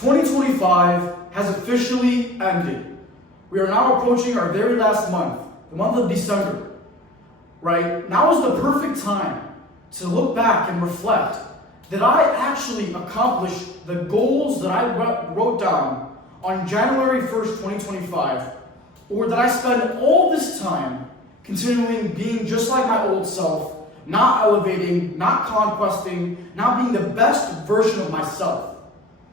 2025 has officially ended. We are now approaching our very last month, the month of December. Right? Now is the perfect time to look back and reflect that I actually accomplished the goals that I wrote down on January 1st, 2025, or that I spent all this time continuing being just like my old self, not elevating, not conquesting, not being the best version of myself,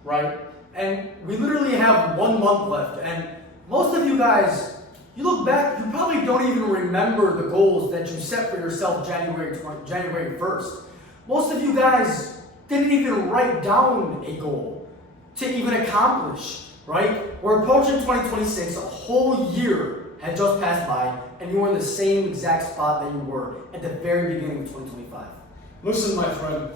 right? And we literally have 1 month left, and most of you guys, you look back, you probably don't even remember the goals that you set for yourself January 1st. Most of you guys didn't even write down a goal to even accomplish, right? We're approaching 2026, a whole year had just passed by, and you were in the same exact spot that you were at the very beginning of 2025. Listen, my friend,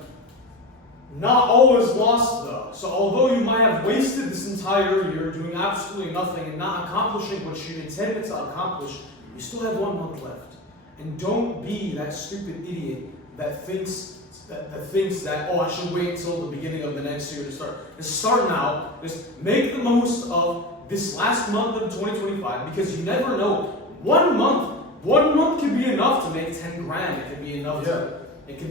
not all is lost though. So although you might have wasted this entire year doing absolutely nothing and not accomplishing what you intended to accomplish, you still have 1 month left. And don't be that stupid idiot that thinks that, oh, I should wait until the beginning of the next year to start. Just start now. Just make the most of this last month of 2025, because you never know. 1 month could be enough to make 10 grand. It could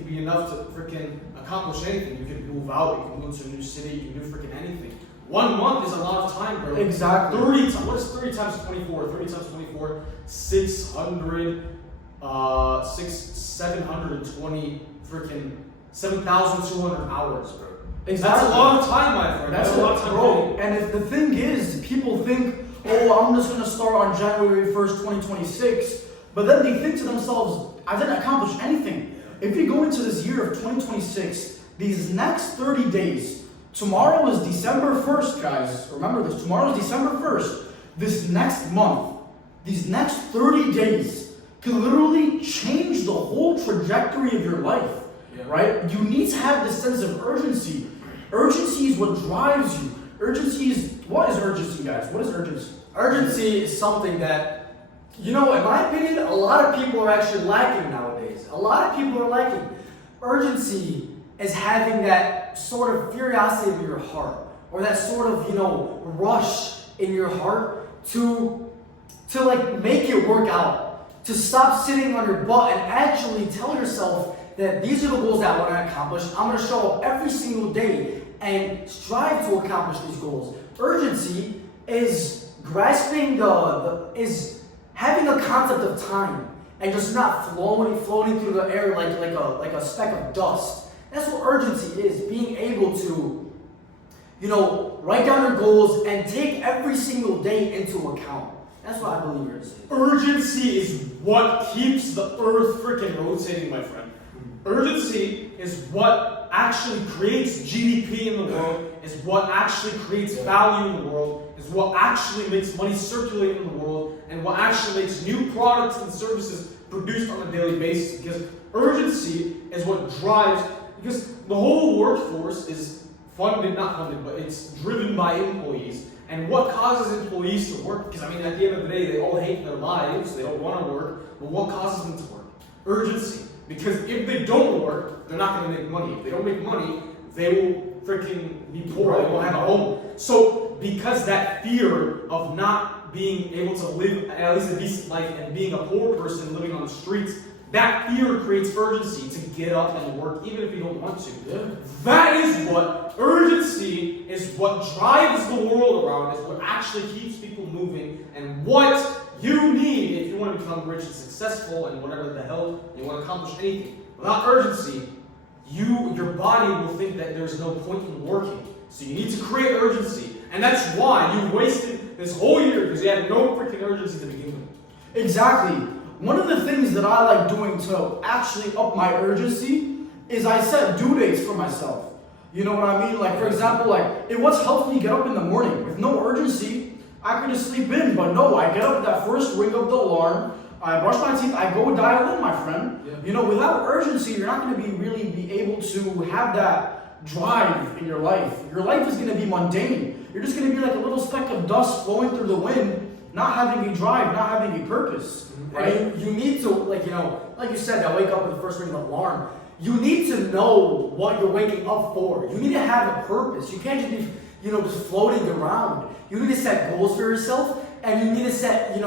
be enough to freaking accomplish anything. You can move out, you can move to a new city, you can do freaking anything. 1 month is a lot of time, bro. Exactly. 30 times. What is 30 times 24? 30 times 24, 720 freaking 7,200 hours, bro. Exactly. That's a lot of time, my friend. That's a lot of time, bro. And if the thing is, people think, oh, I'm just going to start on January 1st, 2026. But then they think to themselves, I didn't accomplish anything. If we go into this year of 2026, these next 30 days, tomorrow is December 1st, guys. Remember this. Tomorrow is December 1st. This next month, these next 30 days can literally change the whole trajectory of your life. Yeah. Right? You need to have this sense of urgency. Urgency is what drives you. What is urgency, guys? What is urgency? Urgency is something that, in my opinion, a lot of people are actually lacking nowadays. A lot of people are lacking. Urgency is having that sort of curiosity in your heart, or that sort of, rush in your heart to make it work out, to stop sitting on your butt and actually tell yourself that these are the goals that I want to accomplish. I'm going to show up every single day and strive to accomplish these goals. Urgency is grasping is having a concept of time and just not floating through the air like a speck of dust. That's what urgency is, being able to, write down your goals and take every single day into account. That's what I believe urgency is. Urgency is what keeps the earth freaking rotating, my friend. Urgency is what actually creates GDP in the world, is what actually creates value in the world, is what actually makes money circulate in the world, and what actually makes new products and services produced on a daily basis. Because urgency is what drives, because the whole workforce is not funded, but it's driven by employees. And what causes employees to work? Because at the end of the day, they all hate their lives, they don't want to work, but what causes them to work? Urgency. Because if they don't work, they're not going to make money. If they don't make money, they will freaking be poor. They won't have a home. So because that fear of not being able to live at least a decent life and being a poor person living on the streets, that fear creates urgency to get up and work even if you don't want to. Yeah. That is what urgency is, what drives the world around, is what actually keeps people moving, and what you need if you want to become rich and successful and whatever the hell you want to accomplish anything. Without urgency, your body will think that there's no point in working. So you need to create urgency. And that's why you wasted this whole year, because you had no freaking urgency to begin with. Exactly. One of the things that I like doing to actually up my urgency is I set due dates for myself. You know what I mean? Like, for example, what's helped me get up in the morning. With no urgency, I could just sleep in. But no, I get up at that first ring of the alarm, I brush my teeth, I go dial in, my friend. Yeah. Without urgency, you're not going to be able to have that drive in your life. Your life is going to be mundane. You're just going to be like a little speck of dust flowing through the wind, not having a drive, not having a purpose. Right? You need to, like you said, I wake up with the first ring of the alarm. You need to know what you're waking up for. You need to have a purpose. You can't just be just floating around. You need to set goals for yourself, and you need to set,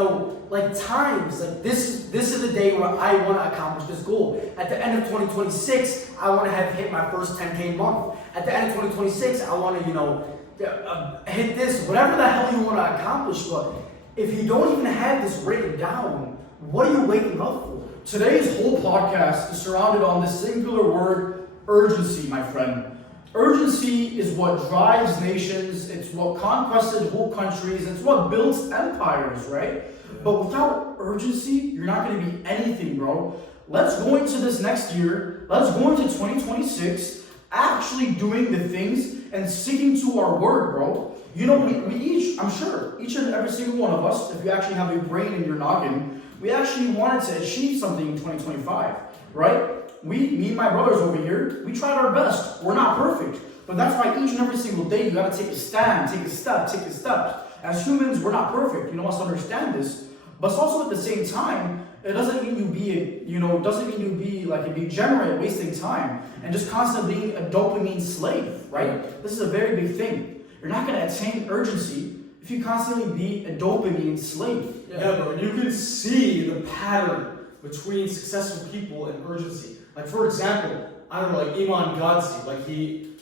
like times. Like this is the day where I want to accomplish this goal. At the end of 2026, I want to have hit my first 10K month. At the end of 2026, I want to, hit this, whatever the hell you want to accomplish. But if you don't even have this written down, what are you waking up for? Today's whole podcast is surrounded on this singular word, urgency, my friend. Urgency is what drives nations, it's what conquested whole countries, it's what builds empires, right? But without urgency, you're not going to be anything, bro. Let's go into this next year, let's go into 2026, actually doing the things and sticking to our word, bro. We each, I'm sure, each and every single one of us, if you actually have a brain in your noggin, we actually wanted to achieve something in 2025, right? Me and my brothers over here, we tried our best. We're not perfect, but that's why each and every single day you gotta take a stand, take a step. As humans, we're not perfect. You must understand this. But also at the same time, it doesn't mean you be like a degenerate wasting time and just constantly being a dopamine slave, right? This is a very big thing. You're not gonna attain urgency if you constantly be a dopamine slave. Yeah, bro, and you can see the pattern between successful people and urgency. Like, for example, I don't know, like Iman Gadzhi,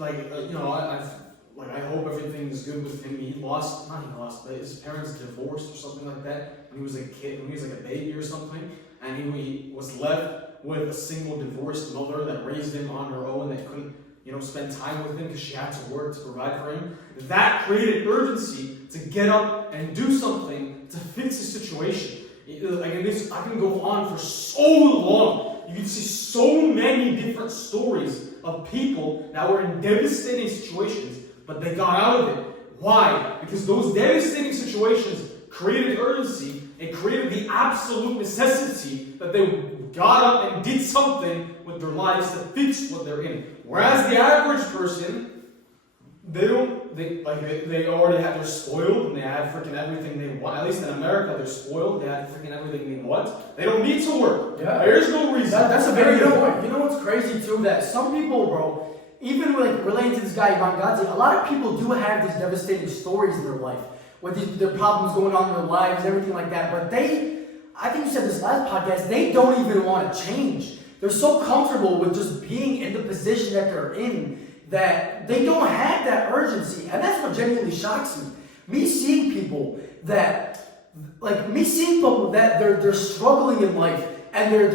I hope everything's good with him. But his parents divorced or something like that when he was a kid, when he was like a baby or something, and he was left with a single divorced mother that raised him on her own, that couldn't, spend time with him because she had to work to provide for him. That created urgency to get up and do something to fix the situation. I can go on for so long. You can see so many different stories of people that were in devastating situations, but they got out of it. Why? Because those devastating situations created urgency. It created the absolute necessity that they got up and did something with their lives to fix what they're in. Whereas the average person, they're spoiled and they have freaking everything they want. At least in America, they're spoiled. They have freaking everything they want. They don't need to work. Yeah. There's no reason. That's a very good point. You know what's crazy too? That some people, bro, even like relating to this guy Ivan Gadzhi, a lot of people do have these devastating stories in their life with their problems going on in their lives, everything like that. But I think you said this last podcast, they don't even want to change. They're so comfortable with just being in the position that they're in that they don't have that urgency. And that's what genuinely shocks me. Me seeing people that they're struggling in life and they're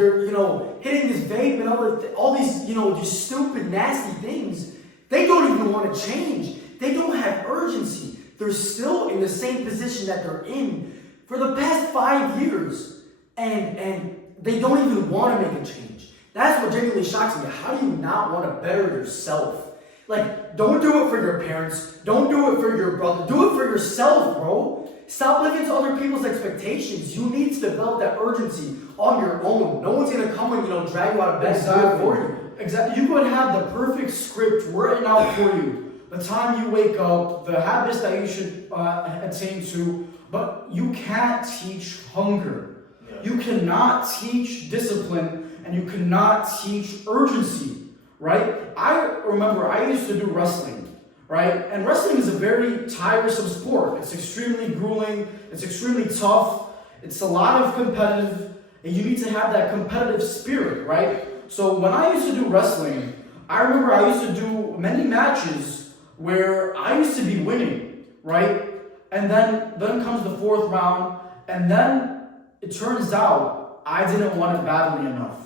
hitting this vape and all these just stupid, nasty things. They don't even want to change. They don't have urgency. They're still in the same position that they're in for the past 5 years. And they don't even want to make a change. That's what genuinely shocks me. How do you not want to better yourself? Like, don't do it for your parents. Don't do it for your brother. Do it for yourself, bro. Stop living to other people's expectations. You need to develop that urgency on your own. No one's going to come and, drag you out of bed and do it for you. Exactly. You could have the perfect script written out for you. The time you wake up, the habits that you should attain to, but you can't teach hunger. Yeah. You cannot teach discipline, and you cannot teach urgency. Right? I remember I used to do wrestling, right? And wrestling is a very tiresome sport. It's extremely grueling, it's extremely tough, it's a lot of competitive, and you need to have that competitive spirit, right? So when I used to do wrestling, I remember I used to do many matches where I used to be winning, right? And then comes the fourth round, and then it turns out I didn't want it badly enough.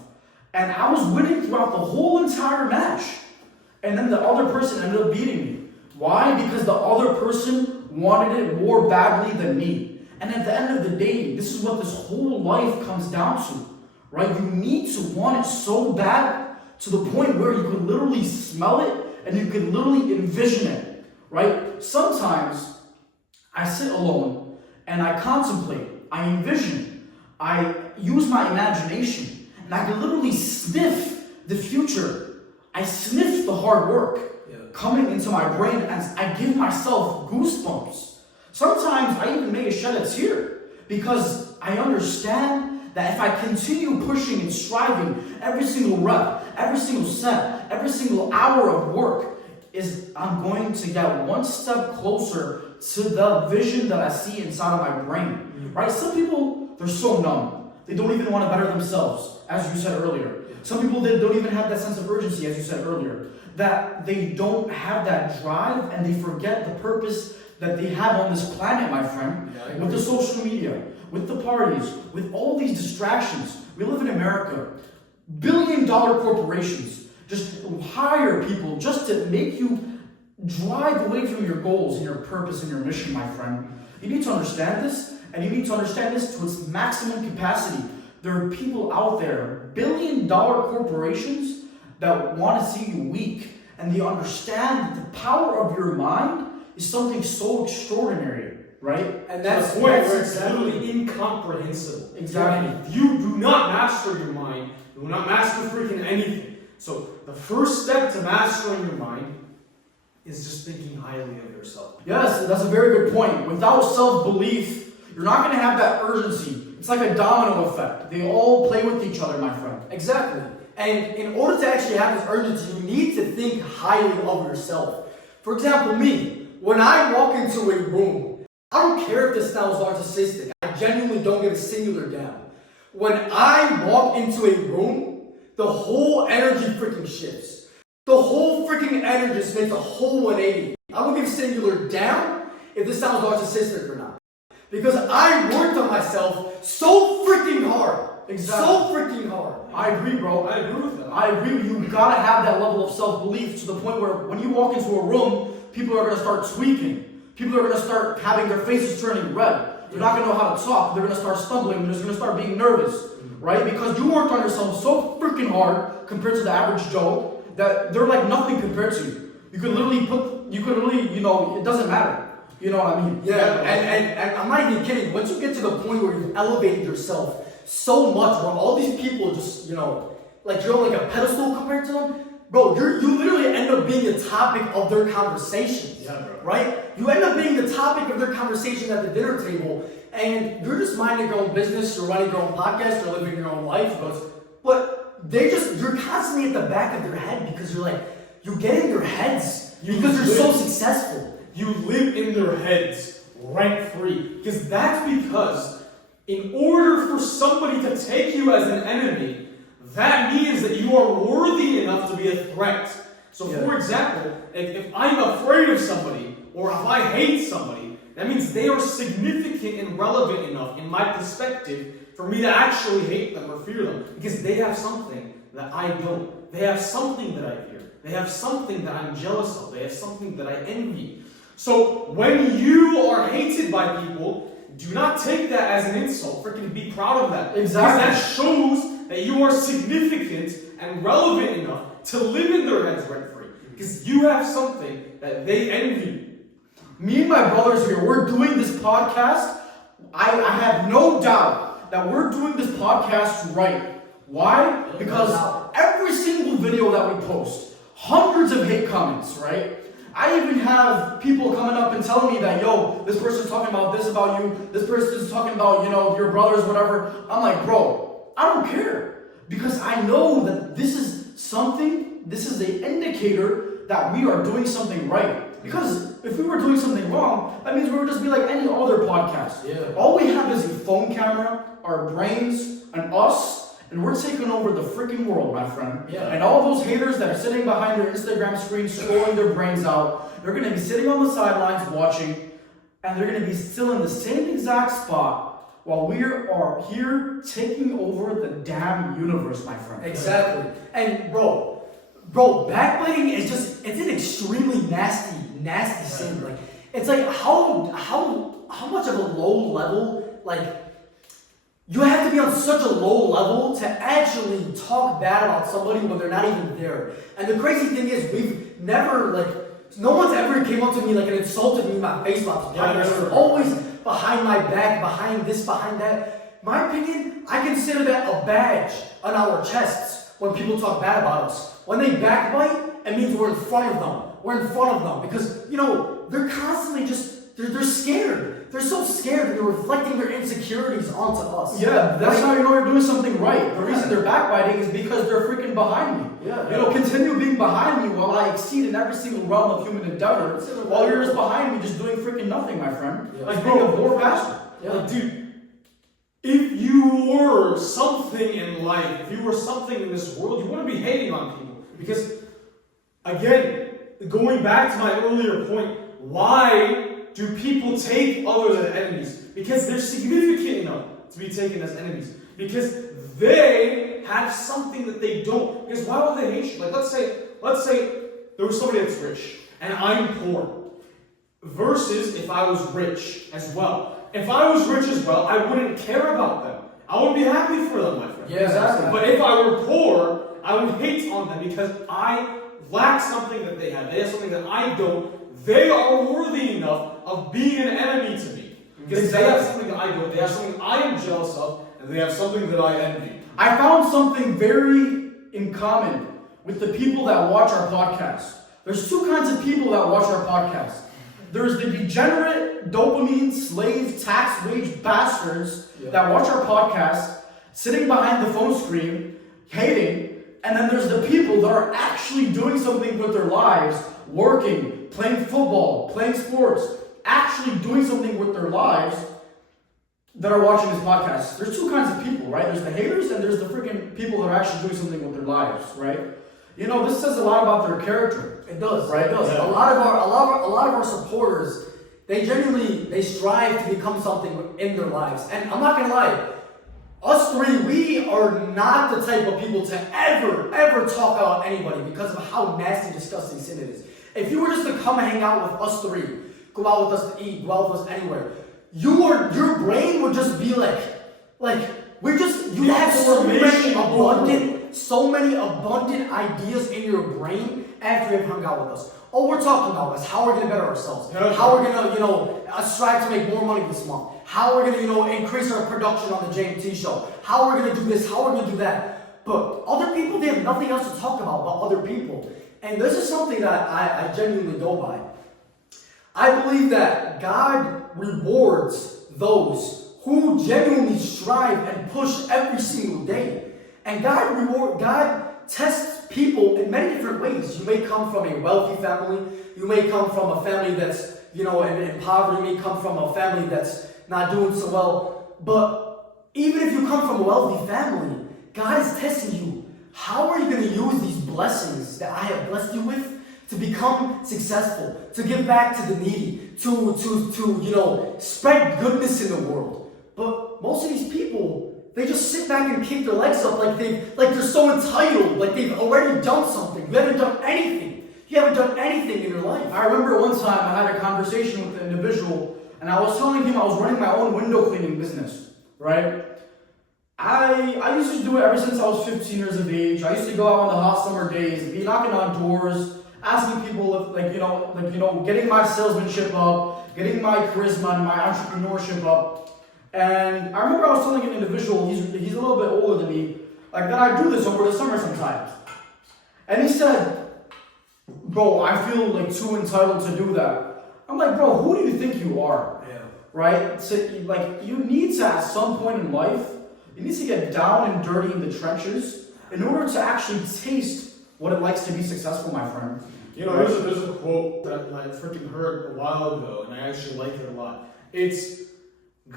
And I was winning throughout the whole entire match. And then the other person ended up beating me. Why? Because the other person wanted it more badly than me. And at the end of the day, this is what this whole life comes down to. Right? You need to want it so bad to the point where you can literally smell it and you can literally envision it. Right? Sometimes I sit alone and I contemplate, I envision, I use my imagination. And I can literally sniff the future. I sniff the hard work coming into my brain and I give myself goosebumps. Sometimes I even may shed a tear because I understand that if I continue pushing and striving every single rep, every single set, every single hour of work, is I'm going to get one step closer to the vision that I see inside of my brain, right? Some people, they're so numb. They don't even want to better themselves, as you said earlier. Some people, they don't even have that sense of urgency, as you said earlier, that they don't have that drive and they forget the purpose that they have on this planet, my friend, with the social media, with the parties, with all these distractions. We live in America. Billion-dollar corporations just hire people just to make you drive away from your goals and your purpose and your mission, my friend. You need to understand this, and you need to understand this to its maximum capacity. There are people out there, billion-dollar corporations, that want to see you weak, and they understand that the power of your mind is something so extraordinary, right? And that's the point where it's literally incomprehensible. Exactly. And if you do not master your mind, you will not master freaking anything. So the first step to mastering your mind is just thinking highly of yourself. Yes, that's a very good point. Without self-belief, you're not going to have that urgency. It's like a domino effect. They all play with each other, my friend. Exactly. And in order to actually have this urgency, you need to think highly of yourself. For example, me, when I walk into a room, I don't care if this sounds narcissistic. I genuinely don't give a singular damn. When I walk into a room, the whole energy freaking shifts. The whole freaking energy just makes a whole 180. I don't give a singular damn if this sounds narcissistic or not. Because I worked on myself so freaking hard. Exactly. So freaking hard. I agree, bro. I agree with that. I agree. You gotta have that level of self-belief to the point where when you walk into a room, people are gonna start tweaking. People are gonna start having their faces turning red. They're not gonna know how to talk. They're gonna start stumbling. They're just gonna start being nervous, right? Because you worked on yourself so freaking hard compared to the average Joe that they're like nothing compared to you. You could literally, it doesn't matter. You know what I mean? Yeah, and I'm not even kidding. Once you get to the point where you've elevated yourself so much, where all these people just, like you're on like a pedestal compared to them, bro, you literally end up being the topic of their conversations. Yeah, bro. Right? You end up being the topic of their conversation at the dinner table, and you're just minding your own business, you're running your own podcast, you're living your own life, but you're constantly at the back of their head because you get in their heads because they're so successful. You live in their heads rent free. Because in order for somebody to take you as an enemy, that means that you are worthy enough to be a threat. So for example, if I'm afraid of somebody, or if I hate somebody, that means they are significant and relevant enough in my perspective for me to actually hate them or fear them. Because they have something that I don't. They have something that I fear. They have something that I'm jealous of. They have something that I envy. So when you are hated by people, do not take that as an insult. Freaking be proud of that. Exactly. Because that shows that you are significant and relevant enough to live in their heads rent free. Because you have something that they envy. Me and my brothers here, we're doing this podcast. I have no doubt that we're doing this podcast right. Why? Because every single video that we post, hundreds of hate comments, right? I even have people coming up and telling me that, yo, this person's talking about this about you, this person's talking about, your brothers, whatever. I'm like, bro, I don't care. Because I know that this is an indicator that we are doing something right. Because if we were doing something wrong, that means we would just be like any other podcast. Yeah. All we have is a phone camera, our brains, and us. And we're taking over the freaking world, my friend. Yeah. And all those haters that are sitting behind their Instagram screen, scrolling their brains out, they're going to be sitting on the sidelines watching, and they're going to be still in the same exact spot while we are here taking over the damn universe, my friend. Exactly. And bro, backbiting it's an extremely nasty sin. Like, it's like how much of a low level, you have to be on such a low level to actually talk bad about somebody when they're not even there. And the crazy thing is, we've never, no one's ever came up to me and insulted me in my face about this podcast. They're always behind my back, behind this, behind that. My opinion, I consider that a badge on our chests when people talk bad about us. When they backbite, it means we're in front of them. We're in front of them because, they're constantly they're scared. They're so scared that they're reflecting their insecurities onto us. Yeah, that's how you know you're doing something right. The reason they're backbiting is because they're freaking behind me. Yeah. You know, continue being behind me while I exceed in every single realm of human endeavor, while you're just behind me just doing freaking nothing, my friend. Yeah. Like being a poor bastard. Yeah. Like, dude, if you were something in life, if you were something in this world, you wouldn't be hating on people. Because, again, going back to my earlier point, why do people take others as enemies? Because they're significant enough to be taken as enemies. Because they have something that they don't. Because why would they hate you? Like, let's say there was somebody that's rich and I'm poor. Versus if I was rich as well. If I was rich as well, I wouldn't care about them. I would be happy for them, my friend. Yeah, exactly. But if I were poor, I would hate on them because I lack something that they have. They have something that I don't. They are worthy enough of being an enemy to me. Because they have something that I don't. They have something I am jealous of, and they have something that I envy. I found something very in common with the people that watch our podcast. There's two kinds of people that watch our podcast. There's the degenerate, dopamine, slave, tax wage bastards that watch our podcast, sitting behind the phone screen, hating, and then there's the people that are actually doing something with their lives, working, playing football, playing sports, actually doing something with their lives that are watching this podcast. There's two kinds of people, right? There's the haters and there's the freaking people that are actually doing something with their lives, right? You know, this says a lot about their character. It does, right? It does. Yeah. A lot of our supporters, they strive to become something in their lives. And I'm not gonna lie, us three, we are not the type of people to ever talk about anybody because of how nasty, disgusting sin it is. If you were just to come and hang out with us three, go out with us to eat, go out with us anywhere, your brain would just be like you have so many abundant ideas in your brain after you've hung out with us. All we're talking about is how we're gonna better ourselves, how we're gonna, strive to make more money this month, how we're gonna, increase our production on the JMT Show, how we're gonna do this, how we're gonna do that. But other people, they have nothing else to talk about other people. And this is something that I genuinely go by. I believe that God rewards those who genuinely strive and push every single day. And God tests people in many different ways. You may come from a wealthy family. You may come from a family that's, in poverty. You may come from a family that's not doing so well. But even if you come from a wealthy family, God is testing you. How are you going to use these blessings that I have blessed you with to become successful, to give back to the needy, to spread goodness in the world? But most of these people, they just sit back and kick their legs up like they're so entitled, like they've already done something. You haven't done anything. You haven't done anything in your life. I remember one time I had a conversation with an individual, and I was telling him I was running my own window cleaning business, right? I used to do it ever since I was 15 years of age. I used to go out on the hot summer days, be knocking on doors, asking people if, getting my salesmanship up, getting my charisma and my entrepreneurship up. And I remember I was telling an individual, he's a little bit older than me, that I do this over the summer sometimes. And he said, bro, I feel too entitled to do that. I'm like, bro, who do you think you are? Yeah. Right? So, you need to, at some point in life, you need to get down and dirty in the trenches in order to actually taste what it likes to be successful, my friend. There's a quote that I freaking heard a while ago, and I actually like it a lot. It's,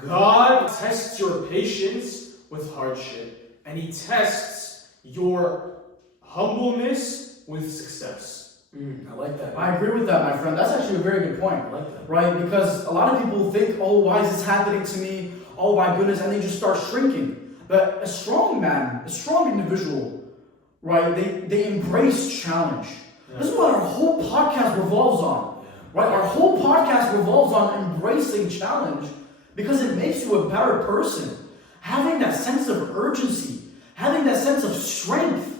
God tests your patience with hardship, and He tests your humbleness with success. I like that. I agree with that, my friend. That's actually a very good point. I like that. Right? Because a lot of people think, oh, why is this happening to me? Oh, my goodness, and they just start shrinking. But a strong man, a strong individual, right, they embrace challenge. Yeah. This is what our whole podcast revolves on. Yeah. Right? Our whole podcast revolves on embracing challenge because it makes you a better person. Having that sense of urgency, having that sense of strength,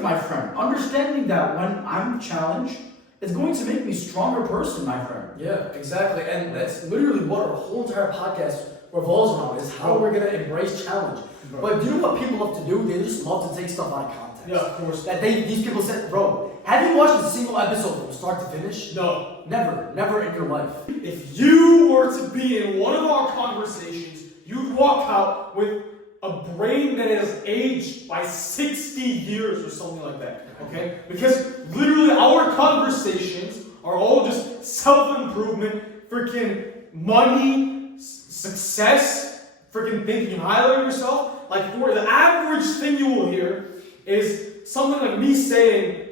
my friend. Understanding that when I'm challenged, it's going to make me a stronger person, my friend. Yeah, exactly. And that's literally what our whole entire podcast revolves around, is how we're going to embrace challenge. But do you know what people love to do? They just love to take stuff out of context. Yeah, of course. These people said, bro, have you watched a single episode from start to finish? No. Never in your life. If you were to be in one of our conversations, you'd walk out with a brain that has aged by 60 years or something like that, okay? Because literally our conversations are all just self-improvement, freaking money, success, freaking thinking highly of yourself. Like, for the average thing you will hear is something like me saying,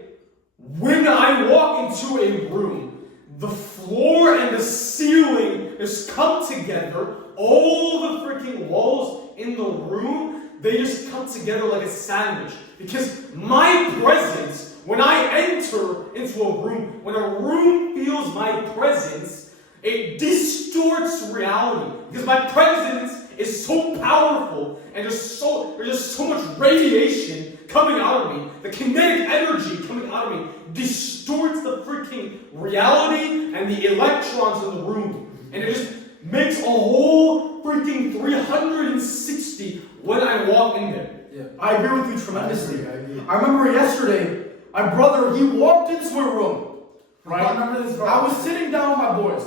when I walk into a room, the floor and the ceiling just come together. All the freaking walls in the room, they just come together like a sandwich. Because my presence, when I enter into a room, when a room feels my presence, it distorts reality. Because my presence is so powerful and there's just so much radiation coming out of me. The kinetic energy coming out of me distorts the freaking reality and the electrons in the room. And it just makes a whole freaking 360 when I walk in there. Yeah. I agree with you tremendously. I remember yesterday, my brother, he walked into a room. Right? I remember this, bro. I was sitting down with my boys.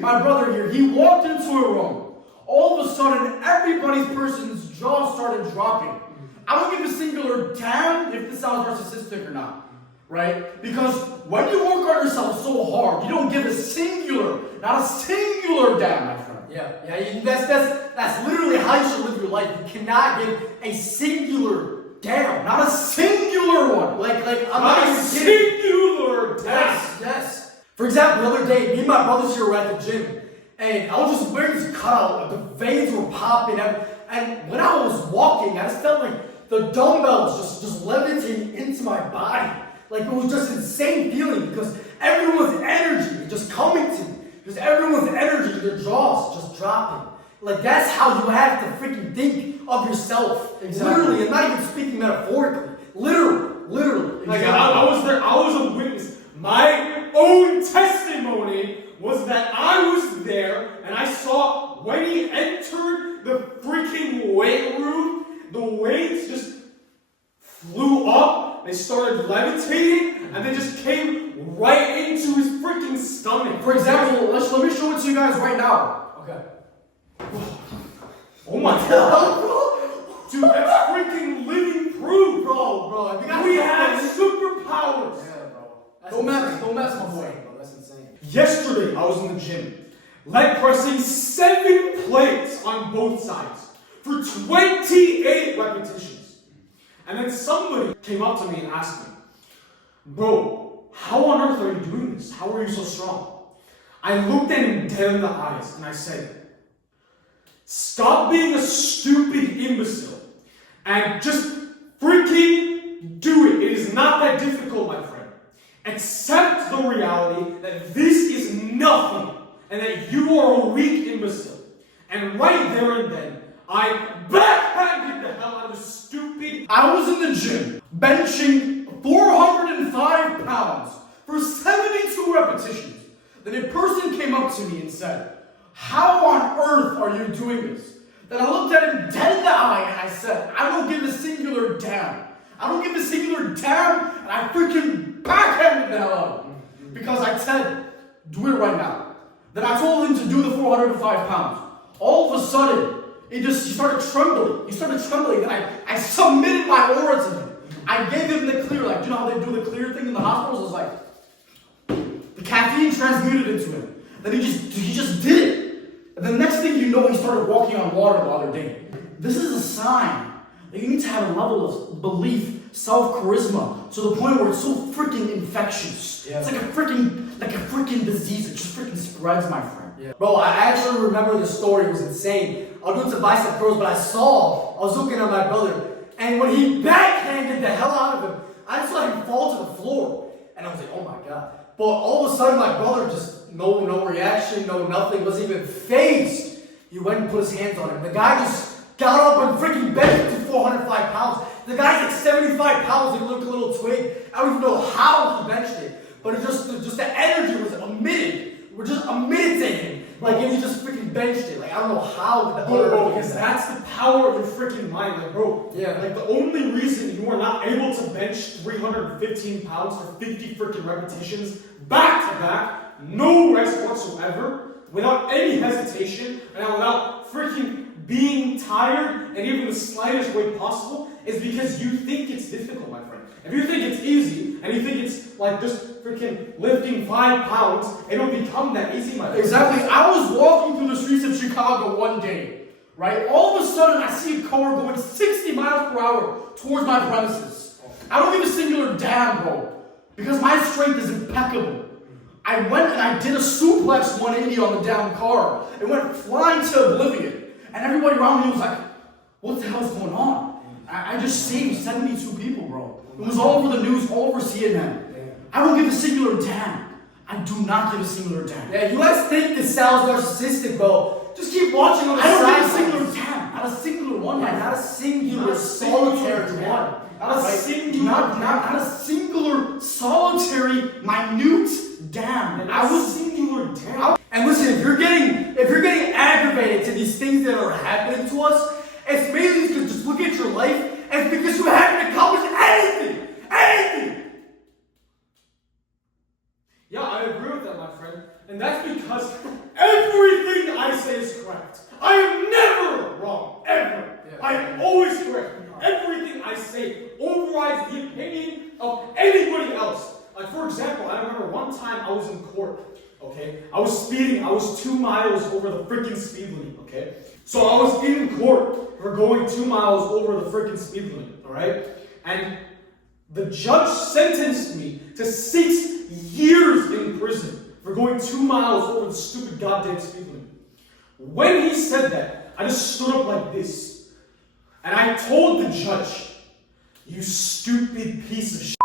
My brother here, he walked into a room. All of a sudden, person's jaw started dropping. I don't give a singular damn if this sounds narcissistic or not, right? Because when you work on yourself so hard, you don't give a singular, not a singular damn, my friend. That's literally how you should live your life. You cannot give a singular damn, not a singular one. Like I'm Not not a even kidding. singular damn. Yes. For example, the other day, me and my brothers here were at the gym, and I was just wearing this cutout. The veins were popping, and when I was walking, I just felt like the dumbbells just levitating into my body. Like, it was just insane feeling because everyone's energy just coming to me. Because everyone's energy, their jaws just dropping. Like, that's how you have to freaking think of yourself. Exactly. Literally, and not even speaking metaphorically. Literally. Like, Exactly. I was there, I was a witness. My own testimony was that I was there and I saw when he entered the freaking weight room, the weights just flew up, they started levitating, and they just came right into his freaking stomach. For example, let me show it to you guys right now. Okay. Oh my god. Dude, that's freaking living proof. Bro, We have superpowers. Yeah, bro. Don't mess, my boy. Bro, that's insane. Yesterday, I was in the gym, leg pressing 7 plates on both sides for 28 repetitions. And then somebody came up to me and asked me, bro, how on earth are you doing this? How are you so strong? I looked at him dead in the eyes and I said, stop being a stupid imbecile and just freaking do it. It is not that difficult, my friend. Accept the reality that this is nothing and that you are a weak imbecile. And right there and then, I backhanded the hell out of this stupid. I was in the gym, benching 405 pounds for 72 repetitions. Then a person came up to me and said, how on earth are you doing this? Then I looked at him dead in the eye and I said, I don't give a singular damn. I don't give a singular damn, and I freaking backhanded the hell out of him. Because I said, do it right now. Then I told him to do the 405 pounds. All of a sudden, he started trembling. He started trembling, and I submitted my aura to him. I gave him the clear, like, you know how they do the clear thing in the hospitals? It was like, the caffeine transmuted into him. Then he just did it. And the next thing you know, he started walking on water the other day. This is a sign that you need to have a level of belief, self-charisma, to the point where it's so freaking infectious. Yeah. It's like a freaking disease. It just freaking spreads, my friend. Yeah. Bro, I actually remember this story. It was insane. I was doing some bicep curls, but I was looking at my brother, and when he backhanded the hell out of him, I just saw him fall to the floor. And I was like, oh my god. But all of a sudden, my brother just, no reaction, no nothing, wasn't even fazed. He went and put his hands on him. The guy just got up and freaking benched to 405 pounds. The guy's like 75 pounds, he looked a little twig. I don't even know how he benched it. But it just the energy was emitted. We're just emitted to him. Like, if he just freaking benched it. Like, I don't know how. Bro, because that's the power of your freaking mind. Like, bro, Yeah. like the only reason you are not able to bench 315 pounds for 50 freaking repetitions back to back no rest whatsoever, without any hesitation, and without freaking being tired in even the slightest way possible, is because you think it's difficult, my friend. If you think it's easy, and you think it's like just freaking lifting 5 pounds, it'll become that easy, my friend. Exactly. I was walking through the streets of Chicago one day, right? All of a sudden, I see a car going 60 miles per hour towards my premises. I don't give a singular damn, bro, because my strength is impeccable. I went and I did a suplex 180 on the damn car. It went flying to oblivion. And everybody around me was like, what the hell's going on? I just saved 72 people, bro. It was all over the news, all over CNN. I don't give a singular damn. I do not give a singular damn. Yeah, you guys think this sounds narcissistic, bro. Just keep watching on the side. I don't give a singular damn. Not a singular one, man. Not a singular solitary one. Not a singular solitary minute damn. I was singular damn. And listen, if you're getting aggravated to these things that are happening to us, it's mainly because just look at your life, and it's because you haven't accomplished anything. Anything! Yeah, I agree with that, my friend. And that's because everything I say is correct. I am never wrong, ever. Yeah. I am always correct. Everything I say overrides the opinion of anybody else. Like, for example, I remember one time I was in court, okay? I was speeding, I was 2 miles over the freaking speed limit, okay? So I was in court for going 2 miles over the freaking speed limit, alright? And the judge sentenced me to 6 years in prison for going 2 miles over the stupid goddamn speed limit. When he said that, I just stood up like this. And I told the judge, you stupid piece of shit.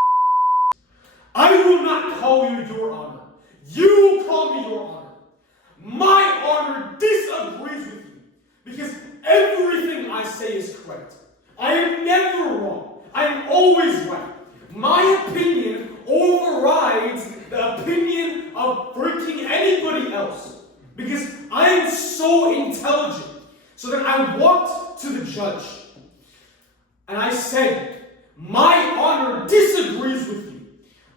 I will not call you your honor. You will call me your honor. My honor disagrees with you because everything I say is correct. I am never wrong. I am always right. My opinion overrides the opinion of freaking anybody else because I am so intelligent. So then I walked to the judge and I said, my honor disagrees with you.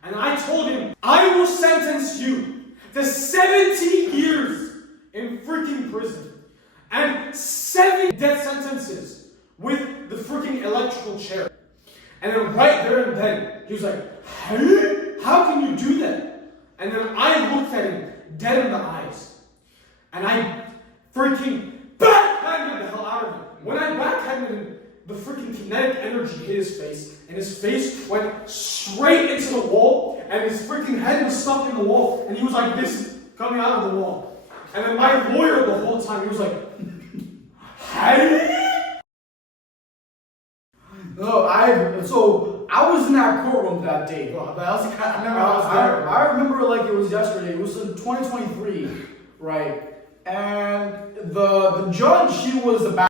And I told him, I will sentence you to 70 years in freaking prison and 7 death sentences with the freaking electrical chair. And then right there and then, he was like, how can you do that? And then I looked at him dead in the eyes. And I freaking backhanded the hell out of him. When I backhanded him, the freaking kinetic energy hit his face, and his face went straight into the wall, and his freaking head was stuck in the wall, and he was like this, coming out of the wall. And then my lawyer the whole time, he was like, hey? No, so I was in that courtroom that day. I remember like it was yesterday. It was in 2023, right? And the judge, she was a bad.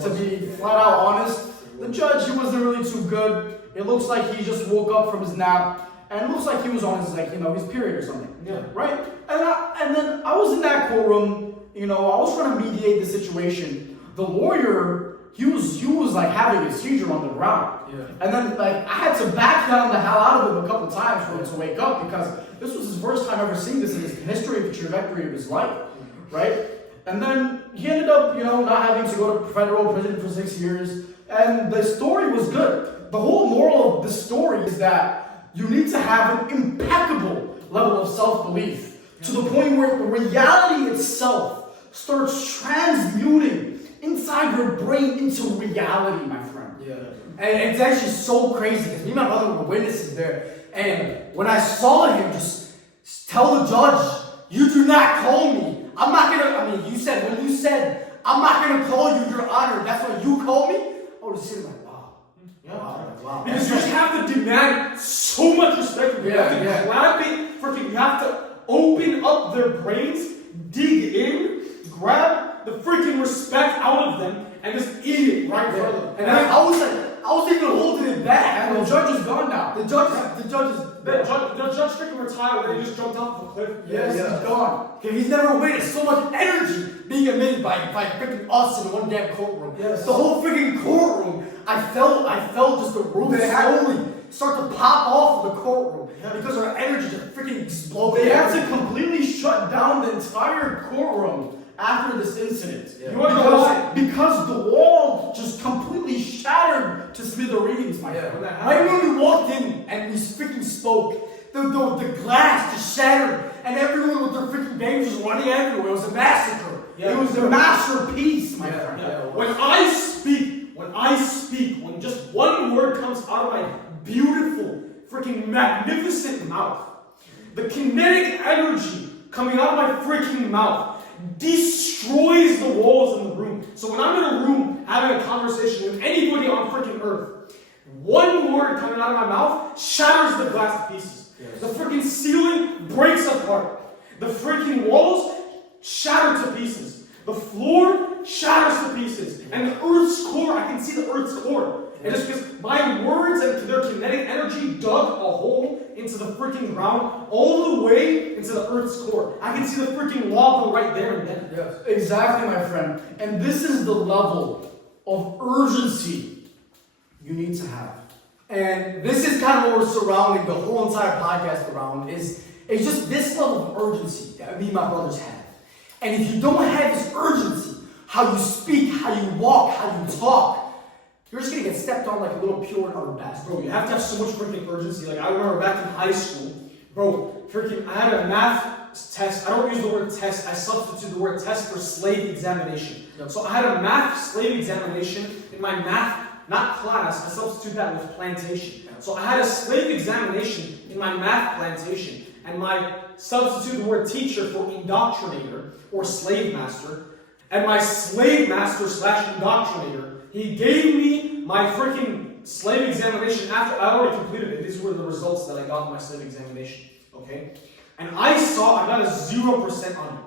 To be flat out honest, the judge, he wasn't really too good. It looks like he just woke up from his nap, and it looks like he was on his his period or something. Yeah. Right? And then I was in that courtroom. I was trying to mediate the situation. The lawyer, he was like having a seizure on the ground. Yeah. And then like I had to back down the hell out of him a couple of times for him to wake up because this was his first time ever seeing this in his history of the trajectory of his life, right? And then he ended up, not having to go to federal prison for 6 years. And the story was good. The whole moral of the story is that you need to have an impeccable level of self-belief to the point where reality itself starts transmuting inside your brain into reality, my friend. Yeah. And it's actually so crazy because me and my brother were witnesses there. And when I saw him just tell the judge, you do not call me. I'm not gonna, when you said, I'm not gonna call you your honor, that's what you call me? I would have sitting like, wow. Yeah. Wow. Because you just have to demand so much respect from them. You have to grab it, freaking, you have to open up their brains, dig in, grab the freaking respect out of them, and just eat it right in front of them. And I was like, I was even holding it back. And the judge is gone now. The judge is The judge freaking retired when they just jumped off the cliff. Yes, he's gone. Okay, he's never waited so much energy being emitted by freaking us in one damn courtroom. Yes. The whole freaking courtroom, I felt just the roof slowly start to pop off of the courtroom because our energy just freaking exploded. They had to completely shut down the entire courtroom after this incident. Yeah. You wanna know why? Because the wall just completely shattered to smithereens, my friend. Right when we walked in and we freaking spoke, the glass just shattered and everyone with their freaking babies just running everywhere. It was a massacre. It was a masterpiece, my friend. When I speak, when just one word comes out of my beautiful, freaking magnificent mouth, the kinetic energy coming out of my freaking mouth destroys the walls in the room. So when I'm in a room having a conversation with anybody on freaking earth, one word coming out of my mouth shatters the glass to pieces. Yes. The freaking ceiling breaks apart. The freaking walls shatter to pieces. The floor shatters to pieces. And the earth's core, I can see the earth's core. And just because my words and their kinetic energy dug a hole into the freaking ground all the way into the earth's core. I can see the freaking lava right there and then. Yes, exactly, my friend. And this is the level of urgency you need to have. And this is kind of what we're surrounding the whole entire podcast around is just this level of urgency that me and my brothers have. And if you don't have this urgency, how you speak, how you walk, how you talk, you're just gonna get stepped on like a little pure and utter bastard. Bro, you have to have so much freaking urgency. Like, I remember back in high school, bro, freaking, I had a math test. I don't use the word test. I substitute the word test for slave examination. So I had a math slave examination in my math, not class. I substitute that with plantation. So I had a slave examination in my math plantation. And my substitute the word teacher for indoctrinator or slave master. And my slave master / indoctrinator, he gave me my freaking slave examination after I already completed it. These were the results that I got in my slave examination. Okay? And I got a 0% on it.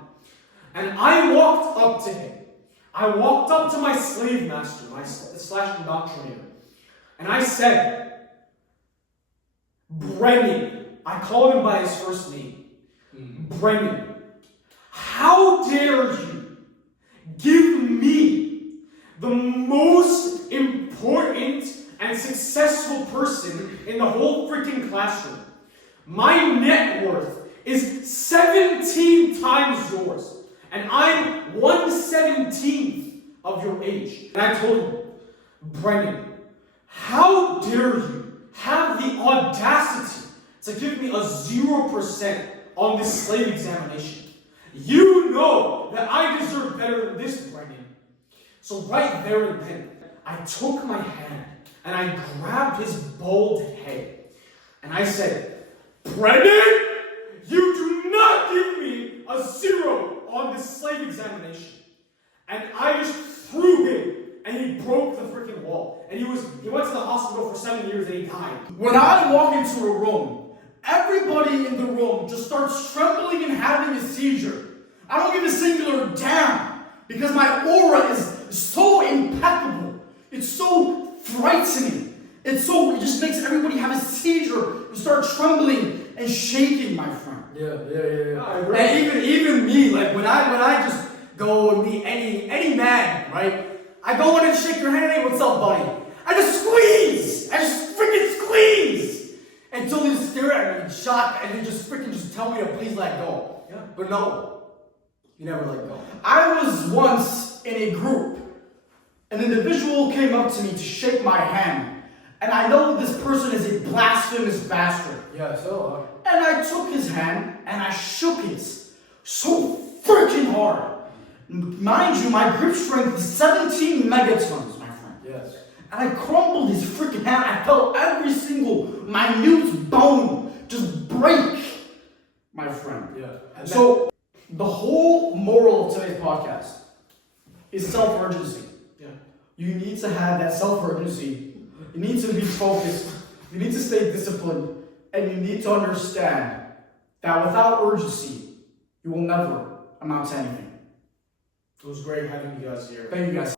And I walked up to him. I walked up to my slave master, my / indoctrinator. And I said, Brennan. I called him by his first name. Brennan. How dare you give me the most important and successful person in the whole freaking classroom? My net worth is 17 times yours, and I'm 1/17 of your age. And I told him, Brennan, how dare you have the audacity to give me a 0% on this slave examination? You know that I deserve better than this, Brennan. So right there and then, I took my hand and I grabbed his bald head. And I said, Brennan, you do not give me a 0 on this slave examination. And I just threw him and he broke the freaking wall. And he went to the hospital for 7 years and he died. When I walk into a room, everybody in the room just starts trembling and having a seizure. I don't give a singular damn because my aura is so impeccable. It's so frightening. It just makes everybody have a seizure and start trembling and shaking, my friend. Yeah. And even me, like when I just go and meet any man, right? I go in and shake your hand, hey, what's up, buddy? I just squeeze! I just freaking squeeze! Until they just stare at me in shock and they just freaking just tell me to please let go. Yeah. But no, you never let go. I was once in a group. An individual came up to me to shake my hand. And I know this person is a blasphemous bastard. Yeah, so And I took his hand and I shook it so freaking hard. Mind you, my grip strength is 17 megatons, my friend. yes. And I crumbled his freaking hand. I felt every single minute bone just break, my friend. Yeah. So, the whole moral of today's podcast is self-urgency. Yeah. You need to have that self-urgency. You need to be focused. You need to stay disciplined. And you need to understand that without urgency, you will never amount to anything. It was great having you guys here. Thank you guys.